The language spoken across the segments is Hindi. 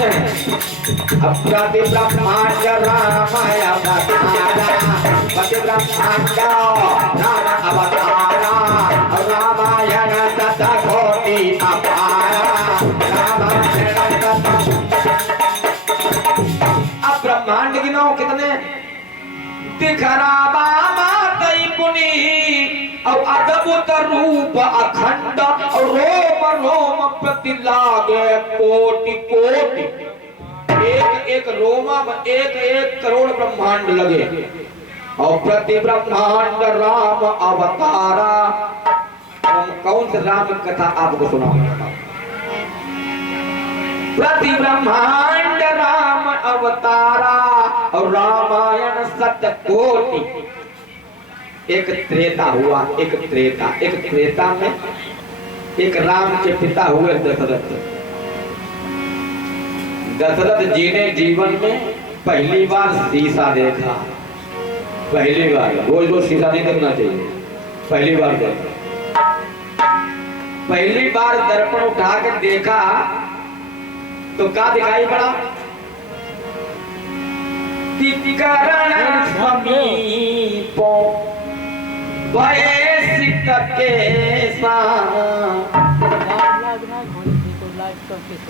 प्रति ब्रह्मांड रामाय अवतारा, प्रति ब्रह्मांड राम अवतारा, रामायण तथा कोटि अपारा, रामायण तथा। अब ब्रह्मांड गिनो कितने? दिखरावा मातई पुनी और अद्भुत रूप अखंड और रोम रोम प्रति लागे कोटि कोटि। एक एक रोमा में एक एक करोड़ ब्रह्मांड लगे और प्रति ब्रह्मांड राम अवतारा। कौन सा राम कथा आपको सुनाऊंगा? प्रति ब्रह्मांड राम अवतारा और रामायण सत्य कोटि। एक त्रेता हुआ, एक त्रेता में एक राम के पिता हुए दशरथ। दशरथ जी ने जीवन में पहली बार शीशा देखा। पहली बार, रोज रोज शीशा नहीं देखना चाहिए, पहली बार देखा। पहली बार दर्पण उठा कर देखा तो क्या दिखाई पड़ा? करण समीपो वयसित केसा।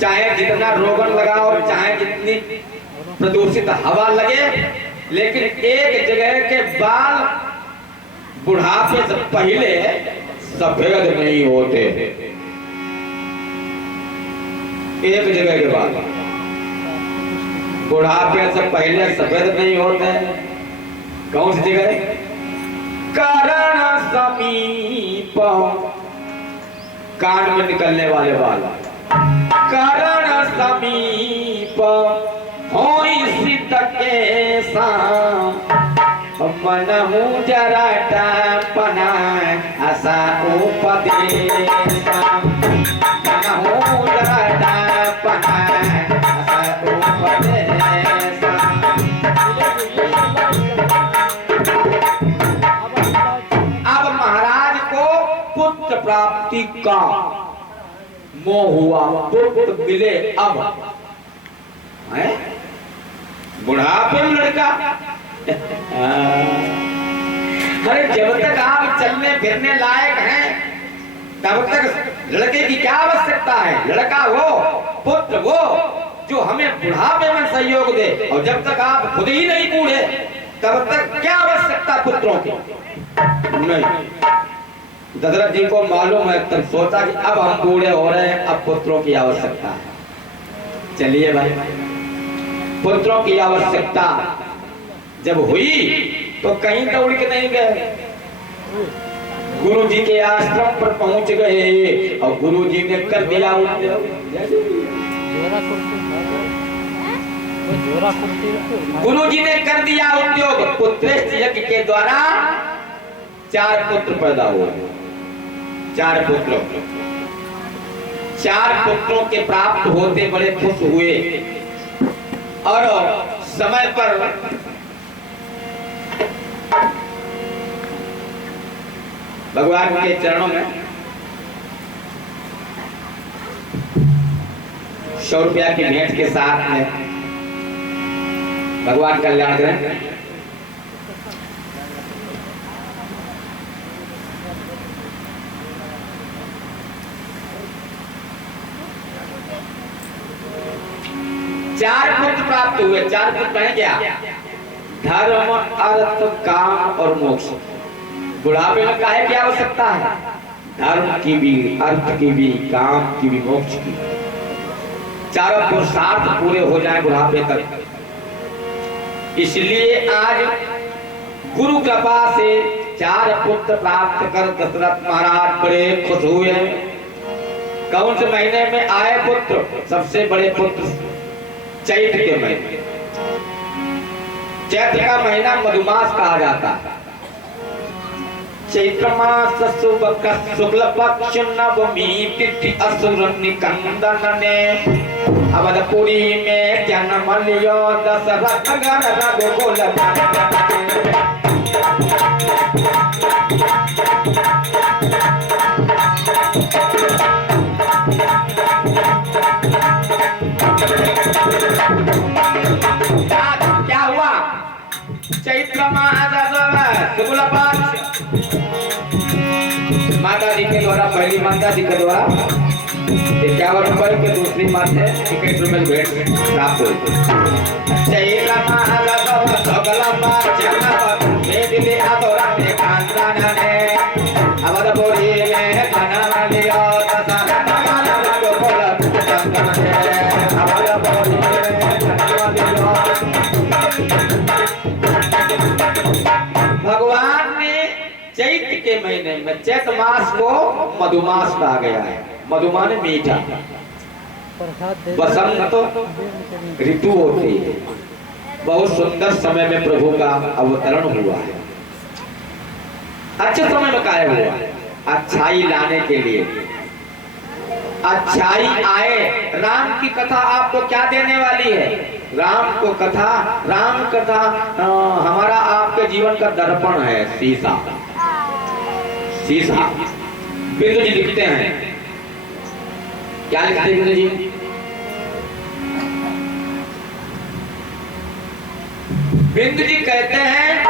चाहे जितना रोगन लगाओ, चाहे जितनी प्रदूषित हवा लगे, लेकिन एक जगह के बाल बुढ़ापे से पहले सफेद नहीं होते। एक जगह के बाल बुढ़ापे से पहले सफेद नहीं होते। कौन सी जगह? करण समीप, कान में निकलने वाले बाल। करण समीप होई सित केसा, मनहु जरट पना आसा उपदेशा। मनहु जरट पना आसा उपदेशा। अब महाराज को पुत्र प्राप्ति का मोह हुआ, पुत्र मिले। अब है बुढ़ापे में लड़का। अरे जब तक आप चलने फिरने लायक हैं तब तक लड़के की क्या आवश्यकता है? लड़का वो, पुत्र वो जो हमें बुढ़ापे में सहयोग दे। और जब तक आप खुद ही नहीं बूढ़े तब तक क्या आवश्यकता पुत्रों की? नहीं। दशरथ जी को मालूम है, तब सोचा कि अब हम बूढ़े हो रहे हैं, अब पुत्रों की आवश्यकता है। चलिए भाई, पुत्रों की आवश्यकता जब हुई तो कहीं दौड़ के नहीं गए, गुरु जी के आश्रम पर पहुंच गए और गुरु जी ने कर दिया उद्योग। गुरु जी ने कर दिया उद्योग। पुत्रेष्ठ यज्ञ के द्वारा 4 पुत्र पैदा हुए। 4 पुत्रों, 4 पुत्रों के प्राप्त होते बड़े खुश हुए और समय पर भगवान के चरणों में 100 रुपया की भेंट के साथ में भगवान कल्याण करें। चार पुत्र प्राप्त हुए। 4 पुत्र हैं क्या? धर्म, अर्थ, काम और मोक्ष। बुढ़ापे में काहे की आवश्यकता है? धर्म की भी, अर्थ की भी, काम की भी, मोक्ष की। चारों पुरुषार्थ पूरे हो जाए बुढ़ापे तक। इसलिए आज गुरु कृपा से 4 पुत्र प्राप्त कर दशरथ महाराज बड़े खुश हुए। कौन से महीने में आए पुत्र? सबसे बड़े पुत्र चैत्र के महीने। चैत्र का महीना मधुमास कहा जाता है। चैत्र मास शुक्ल पक्ष नवमी तिथि असुर निकंदन ने अवधपुरी में जन्म लियो दशरथ गण रघुकुल। सकल माता जी के द्वारा, पहली माता जी के द्वारा 51 रुपए के, दूसरी मात है 21 रुपए भेंट प्राप्त हुई। भगवान ने चैत्र के महीने में, चैत मास को मधुमास कहा गया है। मधुमाने मीठा, बसंत ऋतु होती है। बहुत सुंदर समय में प्रभु का अवतरण हुआ है। अच्छे समय में काहे हुआ? अच्छाई लाने के लिए। अच्छाई आए। राम की कथा आपको क्या देने वाली है? राम को कथा, राम कथा हमारा आपके जीवन का दर्पण है, शीशा। शीशा बिंदु जी लिखते हैं, क्या लिखते हैं बिंदु जी? बिंदु जी कहते हैं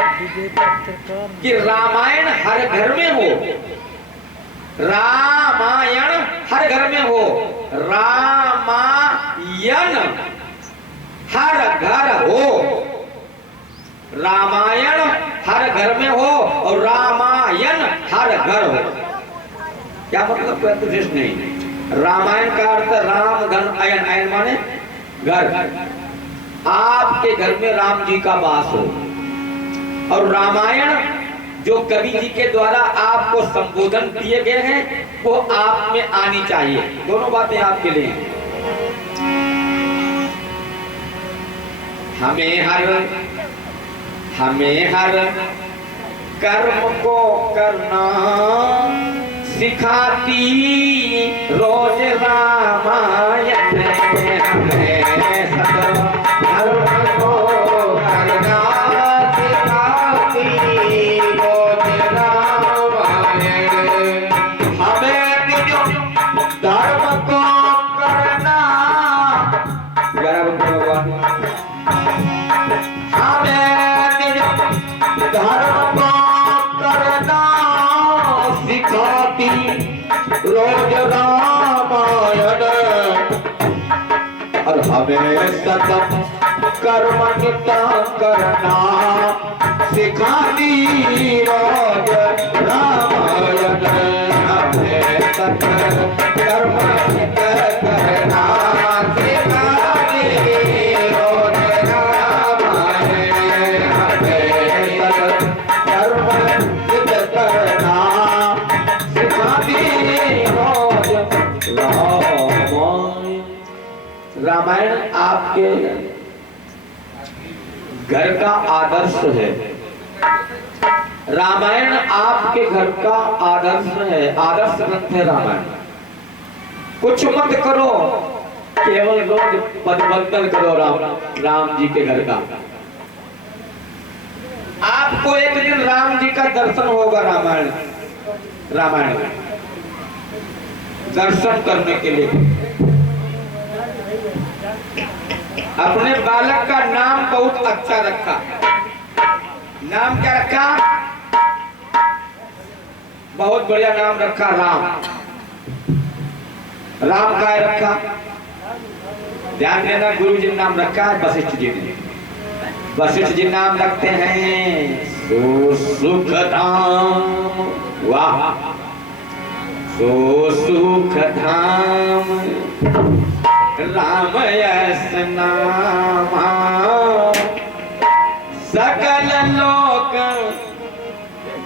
कि रामायण हर घर में हो, रामायण हर घर में हो, रामायण हर घर हो, रामायण हर घर में हो और रामायण हर घर हो। क्या मतलब? कोई नहीं। रामायण का अर्थ राम धन अयन, अयन माने घर। आपके घर में राम जी का वास हो, और रामायण जो कवि जी के द्वारा आपको संबोधन किए गए हैं वो आप में आनी चाहिए। दोनों बातें आपके लिए। हमें हर कर्म को करना सिखाती रोज रामायण। हमें धर्म को करना सिखाती रोज रामायण। हमें धर्म को करना, भगवान धर्म को करना सिखाती रोज रामायण। और हमें सतत कर्म नित्य करना सिखाती रोज रामायण। हमें सतत कर्म नित्य करना सिखाती रोज रामायण। हमें सतत कर्म नित्य करना सिखाती रोज रामायण। रामायण आपके घर का आदर्श है। रामायण आपके घर का आदर्श है, आदर्श ग्रंथ है रामायण। कुछ मत करो, केवल रोज पदबंधन करो राम जी के घर का। आपको एक दिन राम जी का दर्शन होगा। रामायण दर्शन करने के लिए अपने बालक का नाम बहुत अच्छा रखा। नाम क्या रखा? बहुत बढ़िया नाम रखा, राम। राम का रखा, ध्यान देना, गुरु जी नाम रखा है वशिष्ठ जी ने। वशिष्ठ जी नाम रखते हैं सुख धाम। वाह, सुख धाम राम यस नामा, सकल लोक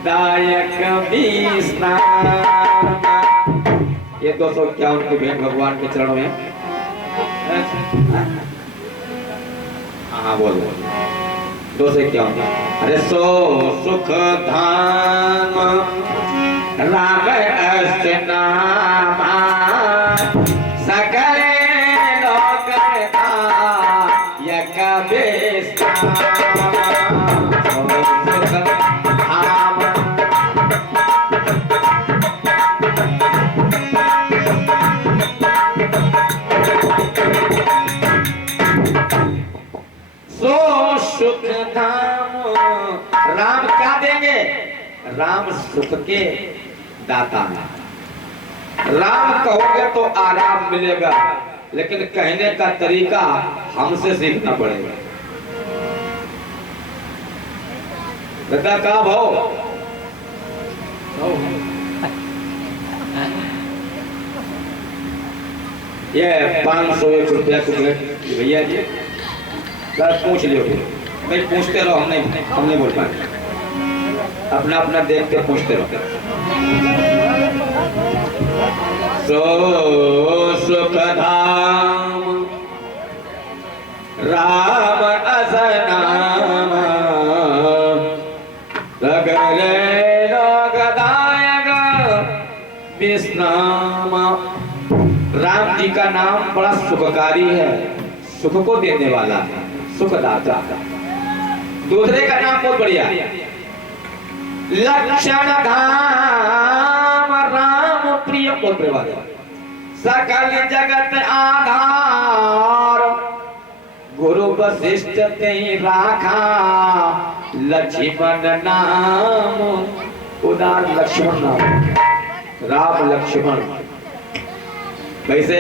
दायक विश्राम। ये 251 की भेंट भगवान के चरणों में। हाँ बोल 251। अरे सुख धाम राम यस नामा, सकल लोक दायक विश्राम। सुख धाम राम क्या देंगे? राम सुख के दाता है। राम कहोगे तो आराम मिलेगा, लेकिन कहने का तरीका हमसे सीखना पड़ेगा। दादा का भाव ये 501 रुपया भैया जी पूछ लियो, भाई पूछते रहो, हम नहीं बोल पाए, अपना अपना देख के पूछते रहो। सो सुख धाम राम असनाम सगले लोकदायक विश्राम। राम जी का नाम बड़ा सुखकारी है, सुख को देने वाला है, सुखदाता। दूसरे का नाम बहुत बढ़िया, लक्षण धाम राम प्रिय, बहुत प्रभाव, सकल जगत आधार गुरु वशिष्ठ ते राखा लक्ष्मण नाम। उदार लक्ष्मण नाम, राम लक्ष्मण। वैसे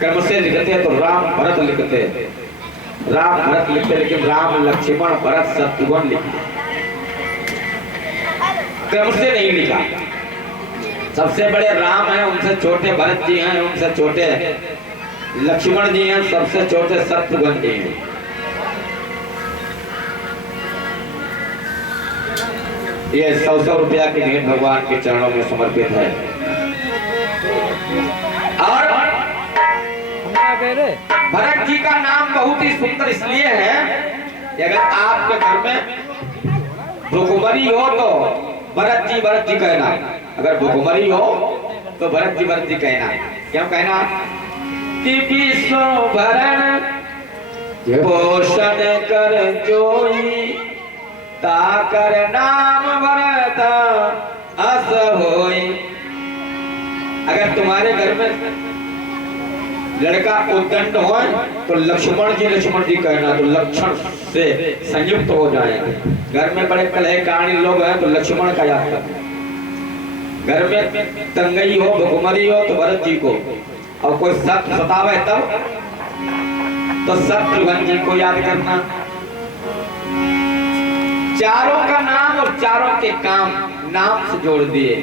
क्रम से लिखते हैं तो राम भरत लिखते, राम भरत लिखते, लेकिन राम लक्ष्मण भरत शत्रुघ्न लिखते, क्रम से नहीं लिखा। सबसे बड़े राम हैं, उनसे छोटे भरत जी हैं, उनसे छोटे लक्ष्मण जी हैं, सबसे छोटे शत्रुघ्न जी हैं। ये 100 रुपया की भेंट भगवान के चरणों में समर्पित है। और भरत जी का नाम बहुत ही सुंदर इसलिए है कि अगर आपके घर में भुखमरी हो तो भरत जी कहना, अगर भुखमरी हो तो भरत जी कहना। क्यों कहना? कि विश्व भरण पोषण कर जोई ताकर नाम भरत अस होई। अगर तुम्हारे घर में लड़का उद्दंड हो तो लक्ष्मण जी कहना, तो लक्षण से संयुक्त हो जाएंगे। घर में बड़े कलह काणी लोग हैं तो लक्ष्मण का याद करना। घर में तंगई हो, भुखमरी हो तो भरत जी को, और कोई सत्य सतावे तब तो शत्रुघ्न जी को याद करना। चारों का नाम और चारों के काम नाम से जोड़ दिए।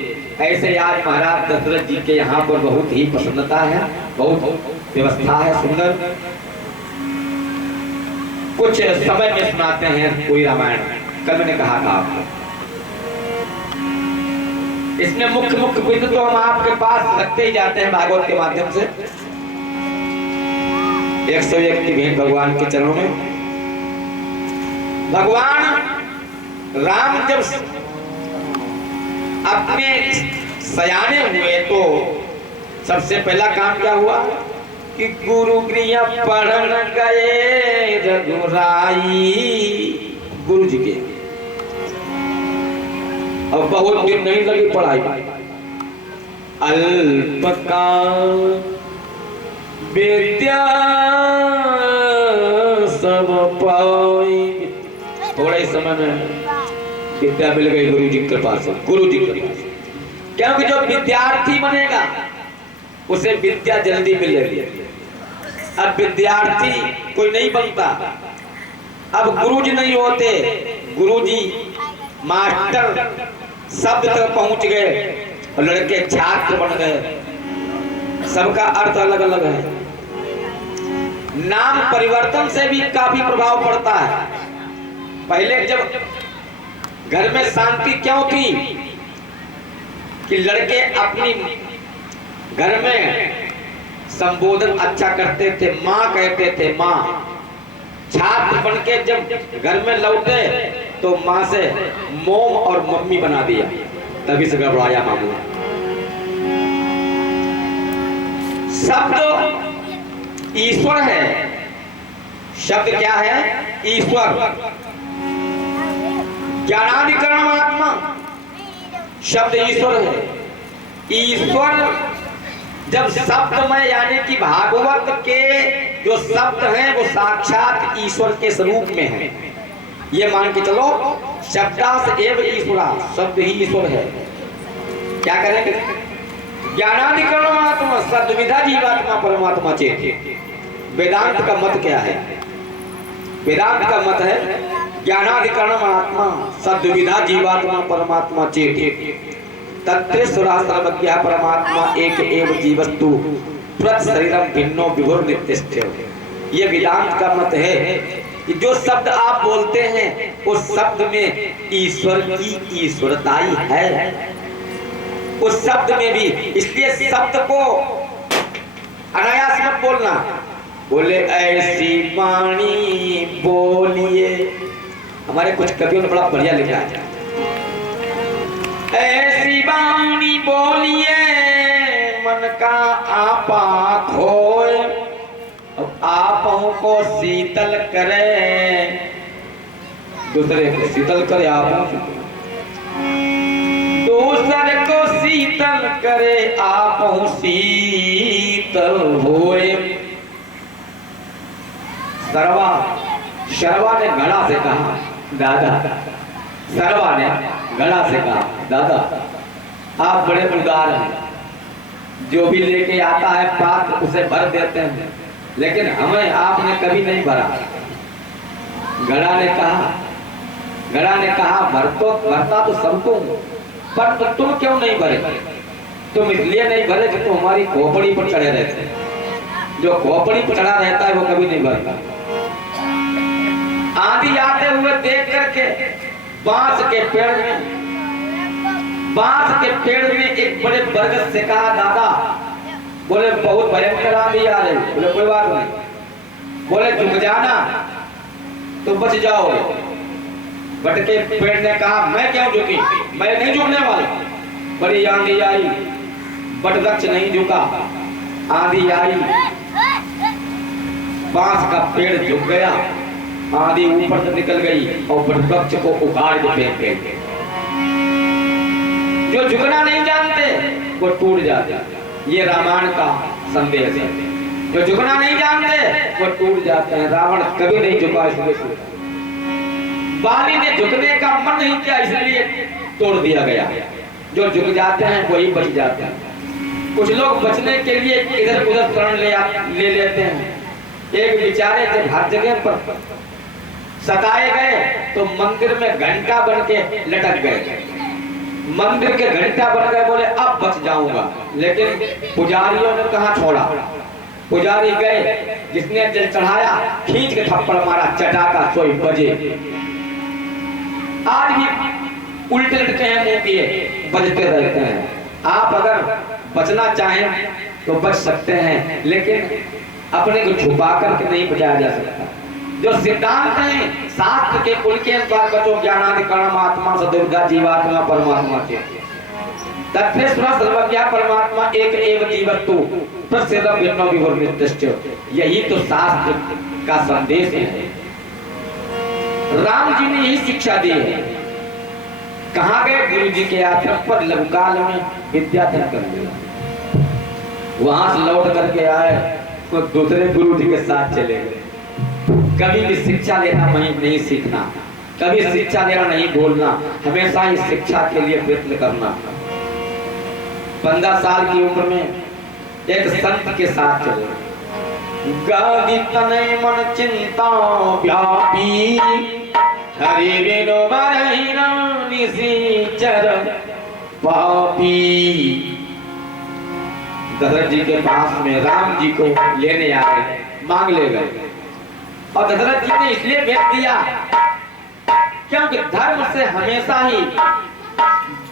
ऐसे आज महाराज दशरथ जी के यहाँ पर बहुत ही प्रसन्नता है, बहुत व्यवस्था है सुंदर। कुछ समय में सुनाते हैं कोई रामायण, कल मैंने कहा था आपको। इसमें मुख्य बिंदु तो हम आपके पास रखते ही जाते हैं भागवत के माध्यम से। 101 की भेंट भगवान के चरणों में। भगवान राम जब अपने सयाने हुए तो सबसे पहला काम क्या हुआ कि गुरु गृह पढ़न गए रघुराई, गुरु जी के। अब बहुत दिन नहीं लगी पढ़ाई, अल्पकाल विद्या सब पाई। थोड़े समय में विद्या मिल गई गुरु जी के पास, गुरु जी के पास। क्योंकि जो विद्यार्थी बनेगा उसे विद्या जल्दी मिलेगी। अब विद्यार्थी कोई नहीं बनता, अब गुरुजी नहीं होते, गुरुजी मास्टर शब्द तक पहुंच गए और लड़के छात्र बन गए। सबका अर्थ अलग अलग है। नाम परिवर्तन से भी काफी प्रभाव पड़ता है। पहले जब घर में शांति क्यों थी कि लड़के अपनी घर में संबोधन अच्छा करते थे, माँ कहते थे माँ। छात्र बनके जब घर में लौटे तो माँ से मोम और मम्मी बना दिया, तभी से गड़बड़ाया मामला। शब्द ईश्वर है। शब्द क्या है? ईश्वर। ज्ञानाधिकरण आत्मा, शब्द ईश्वर है। ईश्वर जब शब्द में यानी कि भागवत के जो शब्द हैं वो साक्षात ईश्वर के स्वरूप में है। ये मान के चलो शब्दास एव ईश्वरा, शब्द ही ईश्वर है। क्या करेंगे? ज्ञानाधिकरणात्मा सद्विधा जीवात्मा परमात्मा चेत। वेदांत का मत क्या है? वेदांत का मत है ज्ञानाधिकरणात्मा सद्विधा जीवात्मा परमात्मा चेत। तत्रेश्वरा सर्वज्ञ परमात्मा एक एव जीवस्तु प्रत शरीरम भिन्नो विभुर नित्यस्थ्य। ये वेदांत का मत है कि जो शब्द आप बोलते हैं उस शब्द में ईश्वर की ईश्वरताई है, उस शब्द में भी। इसलिए शब्द को अनायास मत बोलना। बोले ऐसी वाणी बोलिए, हमारे कुछ कवियों ने बड़ा बढ़िया लिखा है, ऐसी वाणी बोलिए मन का आपा खोए, आपों को शीतल करे, दूसरे को शीतल करे, आपों दूसरे को शीतल करे, आपों शीतल होए। शर्वा ने घड़ा से कहा, दादा, शर्वा ने घड़ा से कहा, दादा आप बड़े उदार हैं, जो भी लेके आता है पात्र उसे भर देते हैं, लेकिन हमें आपने कभी नहीं भरा। घड़ा ने कहा भरता तो सबको, पर तो तुम क्यों नहीं भरे? तुम इसलिए नहीं भरे कि तुम हमारी खोपड़ी पर चढ़े रहते हैं। जो खोपड़ी पर चढ़ा रहता है वो कभी नहीं भरता। आंधी आते हुए देख करके बांस के पेड़ में एक बड़े बरगद से कहा, दादा, बोले बहुत भयंकर आंधी आ रही। बोले कोई बात नहीं, बोले झुक जाना तो बच जाओगे। बट के पेड़ ने कहा, मैं क्यों झुकी, मैं नहीं झुकने वाला। बड़ी आंधी आई, बट वृक्ष नहीं झुका। आंधी आई, बांस का पेड़ झुक गया, आंधी ऊपर से निकल गई और वृक्ष को उखाड़ के फेंक गई। जो झुकना नहीं जानते वो टूट जाते। ये रामायण का संदेश है। जो झुकना नहीं जानते वो टूट जाते हैं। रावण कभी नहीं झुका, इसलिए बाली ने झुकने का मन नहीं किया, इसलिए तोड़ दिया गया। जो झुक जाते हैं वही बच जाते हैं। कुछ लोग बचने के लिए इधर उधर शरण ले लेते हैं। एक बेचारे जब हर जगह पर सताए गए तो मंदिर में घंटा बन के लटक गए। मंदिर के घंटा बन गए, बोले अब बच जाऊंगा, लेकिन पुजारियों ने कहा छोड़ा। पुजारी गए, जिसने जल चढ़ाया खींच के थप्पड़ मारा, चटाका सोई बजे। आज भी उल्टे लटके हैं मुंह किए, बजते रहते हैं। आप अगर बचना चाहें तो बच सकते हैं, लेकिन अपने को छुपा करके नहीं बचाया जा सकता। जो सिद्धांत है शास्त्र के उनके अनुसार बचो, ज्ञानाधिकरणम आत्मा सद्विधा जीवात्मा परमात्मा के। तत्रेश्वरा सर्वज्ञ परमात्मा एक एव जीवस्तु प्रसिद्ध भिन्नो विभुर नित्यस्य। यही तो शास्त्र का संदेश है। राम जी ने यही शिक्षा दी है। कहाँ गए? गुरु जी के आश्रम पर लघुकाल में विद्याधन कर लिया। वहां से लौट करके आए तो दूसरे गुरु जी के साथ चले गए। कभी भी शिक्षा लेना नहीं सीखना, कभी शिक्षा लेना नहीं भूलना, हमेशा ही शिक्षा के लिए प्रयत्न करना। 15 साल की उम्र में एक संत के साथ चले। गादी तनय मन चिंता व्यापी, हरि बिनु बरहिना निसीचर पापी। दशरथ जी के पास में राम जी को लेने आए, मांग ले गए। और दशरथ जी ने इसलिए भेज दिया क्योंकि धर्म से हमेशा ही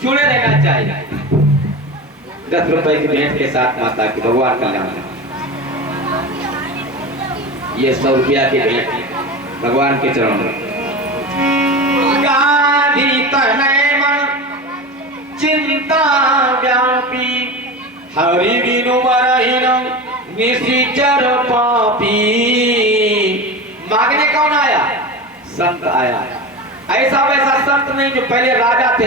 जुड़े रहना चाहिए। 10 रुपए की भेंट के साथ माता की भगवान कल्याण। ये 100 रुपया की भेंट भगवान के चरणों में। गाधी तनय मन चिंता व्यापी, हरि बिनु बरहिना निसीचर पापी। मांगने कौन आया? संत आया। ऐसा वैसा संत नहीं जो पहले राजा थे,